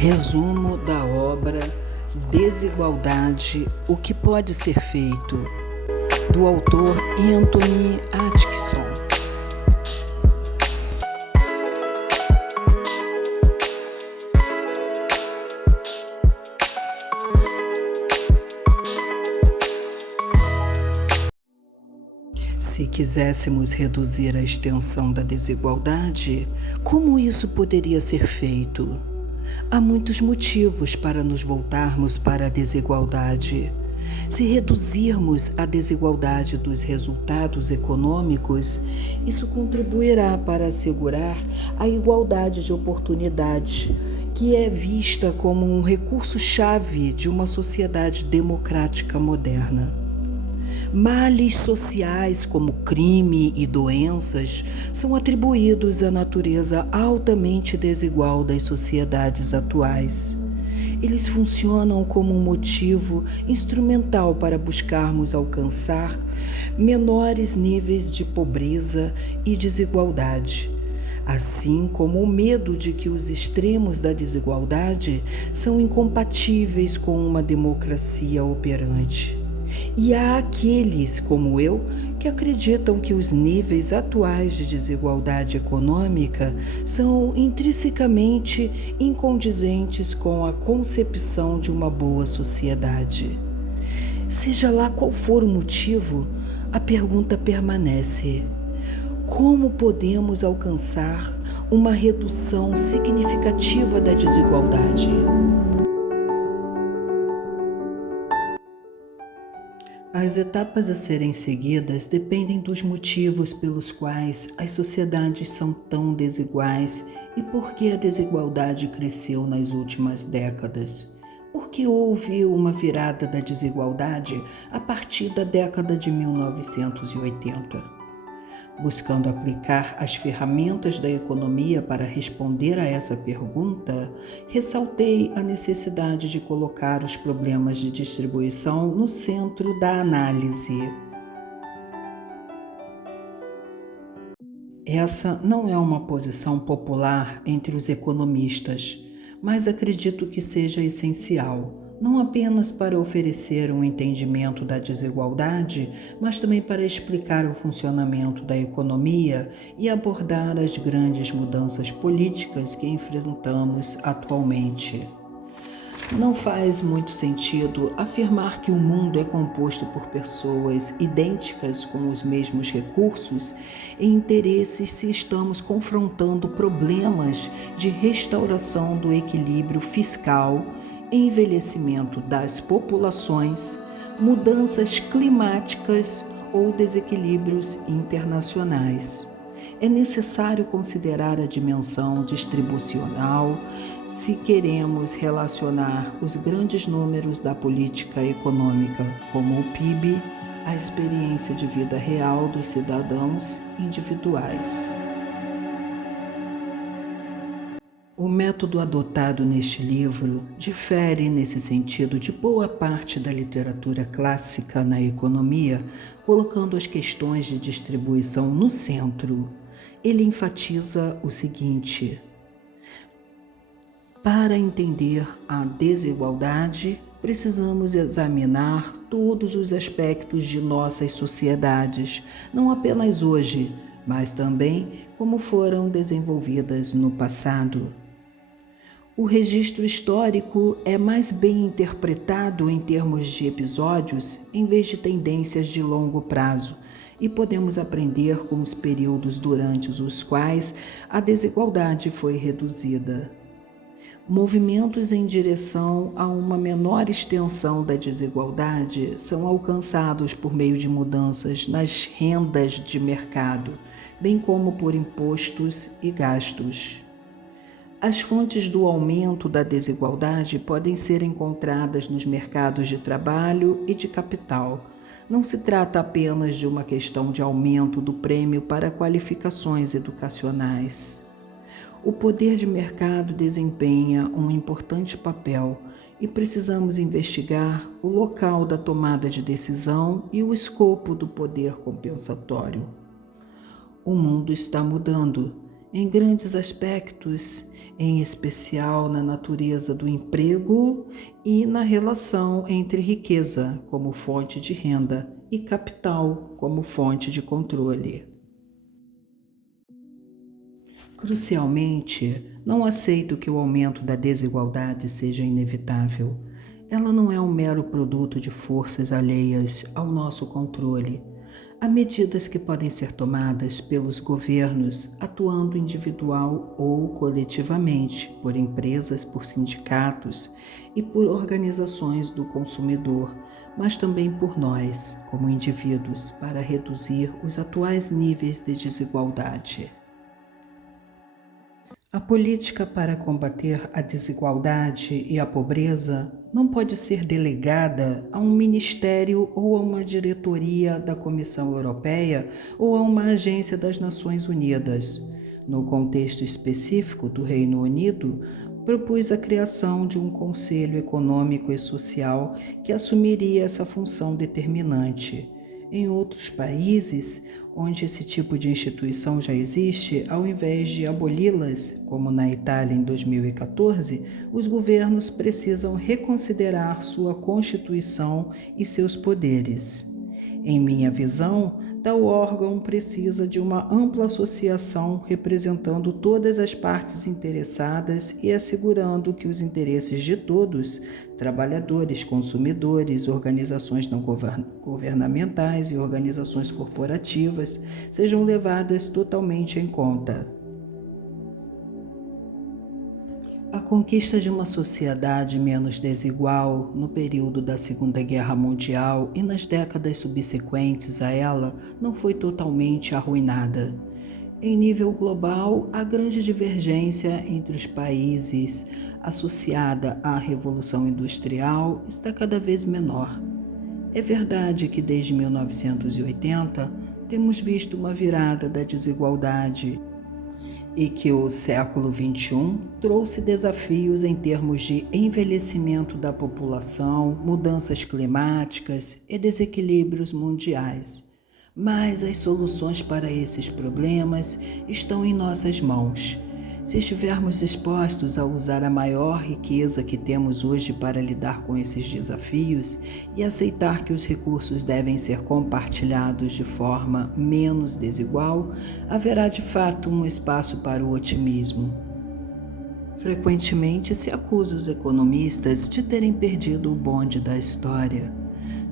Resumo da obra Desigualdade: O que pode ser feito, do autor Anthony Atkinson. Se quiséssemos reduzir a extensão da desigualdade, como isso poderia ser feito? Há muitos motivos para nos voltarmos para a desigualdade. Se reduzirmos a desigualdade dos resultados econômicos, isso contribuirá para assegurar a igualdade de oportunidades, que é vista como um recurso-chave de uma sociedade democrática moderna. Males sociais como crime e doenças são atribuídos à natureza altamente desigual das sociedades atuais. Eles funcionam como um motivo instrumental para buscarmos alcançar menores níveis de pobreza e desigualdade, assim como o medo de que os extremos da desigualdade são incompatíveis com uma democracia operante. E há aqueles, como eu, que acreditam que os níveis atuais de desigualdade econômica são intrinsecamente incondizentes com a concepção de uma boa sociedade. Seja lá qual for o motivo, a pergunta permanece: como podemos alcançar uma redução significativa da desigualdade? As etapas a serem seguidas dependem dos motivos pelos quais as sociedades são tão desiguais e por que a desigualdade cresceu nas últimas décadas. Por que houve uma virada da desigualdade a partir da década de 1980? Buscando aplicar as ferramentas da economia para responder a essa pergunta, ressaltei a necessidade de colocar os problemas de distribuição no centro da análise. Essa não é uma posição popular entre os economistas, mas acredito que seja essencial, não apenas para oferecer um entendimento da desigualdade, mas também para explicar o funcionamento da economia e abordar as grandes mudanças políticas que enfrentamos atualmente. Não faz muito sentido afirmar que o mundo é composto por pessoas idênticas com os mesmos recursos e interesses se estamos confrontando problemas de restauração do equilíbrio fiscal, envelhecimento das populações, mudanças climáticas ou desequilíbrios internacionais. É necessário considerar a dimensão distribucional se queremos relacionar os grandes números da política econômica, como o PIB, à experiência de vida real dos cidadãos individuais. O método adotado neste livro difere nesse sentido de boa parte da literatura clássica na economia, colocando as questões de distribuição no centro. Ele enfatiza o seguinte: para entender a desigualdade, precisamos examinar todos os aspectos de nossas sociedades, não apenas hoje, mas também como foram desenvolvidas no passado. O registro histórico é mais bem interpretado em termos de episódios em vez de tendências de longo prazo, e podemos aprender com os períodos durante os quais a desigualdade foi reduzida. Movimentos em direção a uma menor extensão da desigualdade são alcançados por meio de mudanças nas rendas de mercado, bem como por impostos e gastos. As fontes do aumento da desigualdade podem ser encontradas nos mercados de trabalho e de capital. Não se trata apenas de uma questão de aumento do prêmio para qualificações educacionais. O poder de mercado desempenha um importante papel e precisamos investigar o local da tomada de decisão e o escopo do poder compensatório. O mundo está mudando em grandes aspectos, em especial na natureza do emprego e na relação entre riqueza como fonte de renda e capital como fonte de controle. Crucialmente, não aceito que o aumento da desigualdade seja inevitável. Ela não é um mero produto de forças alheias ao nosso controle. Há medidas que podem ser tomadas pelos governos, atuando individual ou coletivamente, por empresas, por sindicatos e por organizações do consumidor, mas também por nós, como indivíduos, para reduzir os atuais níveis de desigualdade. A política para combater a desigualdade e a pobreza não pode ser delegada a um ministério ou a uma diretoria da Comissão Europeia ou a uma agência das Nações Unidas. No contexto específico do Reino Unido, propus a criação de um Conselho Econômico e Social que assumiria essa função determinante. Em outros países, onde esse tipo de instituição já existe, ao invés de aboli-las, como na Itália em 2014, os governos precisam reconsiderar sua Constituição e seus poderes. Em minha visão, tal órgão precisa de uma ampla associação representando todas as partes interessadas e assegurando que os interesses de todos, trabalhadores, consumidores, organizações não governamentais e organizações corporativas, sejam levadas totalmente em conta. A conquista de uma sociedade menos desigual no período da Segunda Guerra Mundial e nas décadas subsequentes a ela não foi totalmente arruinada. Em nível global, a grande divergência entre os países associada à Revolução Industrial está cada vez menor. É verdade que desde 1980 temos visto uma virada da desigualdade e que o século XXI trouxe desafios em termos de envelhecimento da população, mudanças climáticas e desequilíbrios mundiais. Mas as soluções para esses problemas estão em nossas mãos. Se estivermos dispostos a usar a maior riqueza que temos hoje para lidar com esses desafios e aceitar que os recursos devem ser compartilhados de forma menos desigual, haverá de fato um espaço para o otimismo. Frequentemente se acusa os economistas de terem perdido o bonde da história.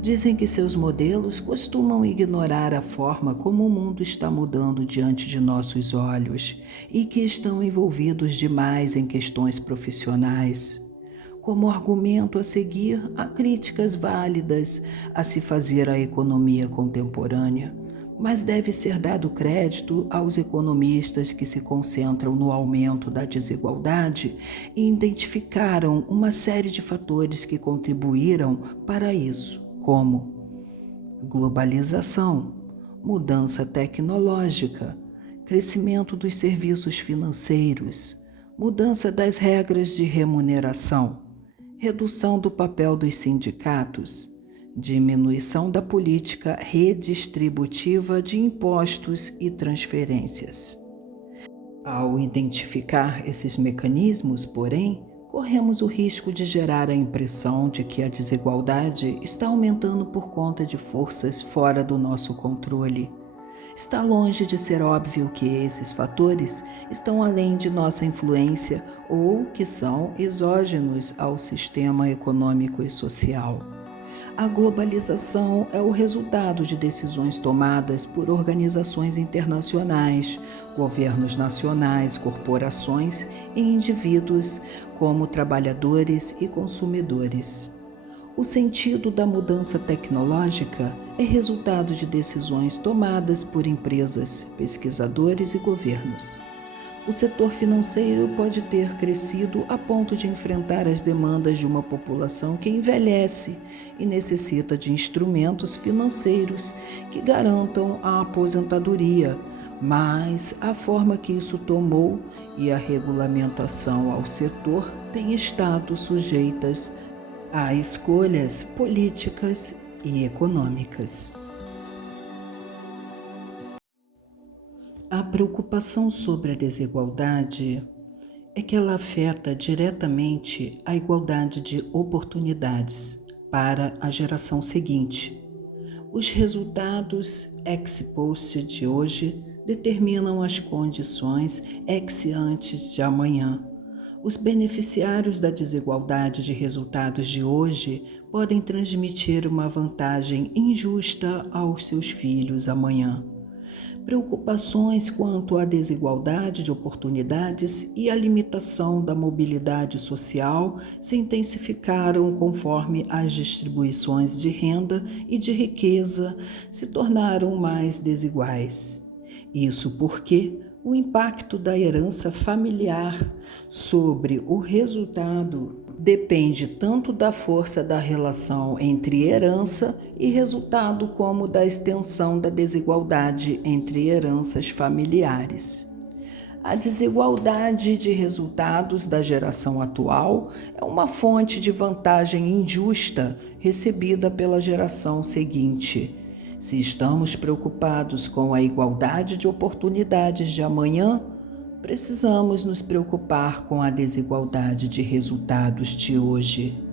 Dizem que seus modelos costumam ignorar a forma como o mundo está mudando diante de nossos olhos e que estão envolvidos demais em questões profissionais. Como argumento a seguir, há críticas válidas a se fazer à economia contemporânea, mas deve ser dado crédito aos economistas que se concentram no aumento da desigualdade e identificaram uma série de fatores que contribuíram para isso, como globalização, mudança tecnológica, crescimento dos serviços financeiros, mudança das regras de remuneração, redução do papel dos sindicatos, diminuição da política redistributiva de impostos e transferências. Ao identificar esses mecanismos, porém, corremos o risco de gerar a impressão de que a desigualdade está aumentando por conta de forças fora do nosso controle. Está longe de ser óbvio que esses fatores estão além de nossa influência ou que são exógenos ao sistema econômico e social. A globalização é o resultado de decisões tomadas por organizações internacionais, governos nacionais, corporações e indivíduos como trabalhadores e consumidores. O sentido da mudança tecnológica é resultado de decisões tomadas por empresas, pesquisadores e governos. O setor financeiro pode ter crescido a ponto de enfrentar as demandas de uma população que envelhece e necessita de instrumentos financeiros que garantam a aposentadoria, mas a forma que isso tomou e a regulamentação ao setor têm estado sujeitas a escolhas políticas e econômicas. A preocupação sobre a desigualdade é que ela afeta diretamente a igualdade de oportunidades para a geração seguinte. Os resultados ex post de hoje determinam as condições ex ante de amanhã. Os beneficiários da desigualdade de resultados de hoje podem transmitir uma vantagem injusta aos seus filhos amanhã. Preocupações quanto à desigualdade de oportunidades e à limitação da mobilidade social se intensificaram conforme as distribuições de renda e de riqueza se tornaram mais desiguais. Isso porque o impacto da herança familiar sobre o resultado depende tanto da força da relação entre herança e resultado como da extensão da desigualdade entre heranças familiares. A desigualdade de resultados da geração atual é uma fonte de vantagem injusta recebida pela geração seguinte. Se estamos preocupados com a igualdade de oportunidades de amanhã, precisamos nos preocupar com a desigualdade de resultados de hoje.